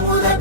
vamos a